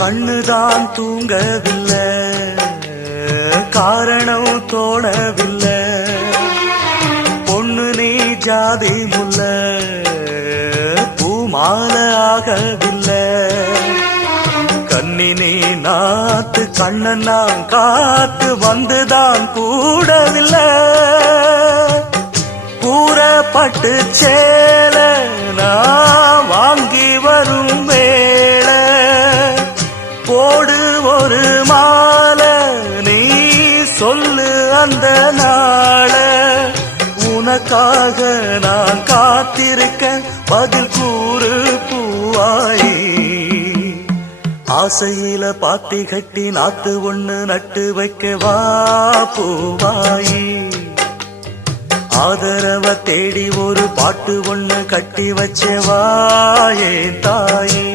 கண்ணுதான் தூங்கவில்லை, காரணம் தோணவில்லை. பொண்ணு நீ ஜாதி முல்ல, பூமால ஆகவில்லை. கண்ணி நீ நாத்து, கண்ணன் நான் காத்து, வந்துதான் கூடவில்லை. கூறப்பட்டு சேல நான் வாங்கி வரும் வேளை, போடு ஒரு மாலை, நீ சொல்லு அந்த நாள. உனக்காக நான் காத்திருக்க, பதில் கூறு பூவாயி. ஆசையில பாத்தி கட்டி நாத்து ஒண்ணு நட்டு வைக்கவா பூவாயி. ஆதரவ தேடி ஒரு பாட்டு ஒண்ணு கட்டி வச்சவா என் தாயே.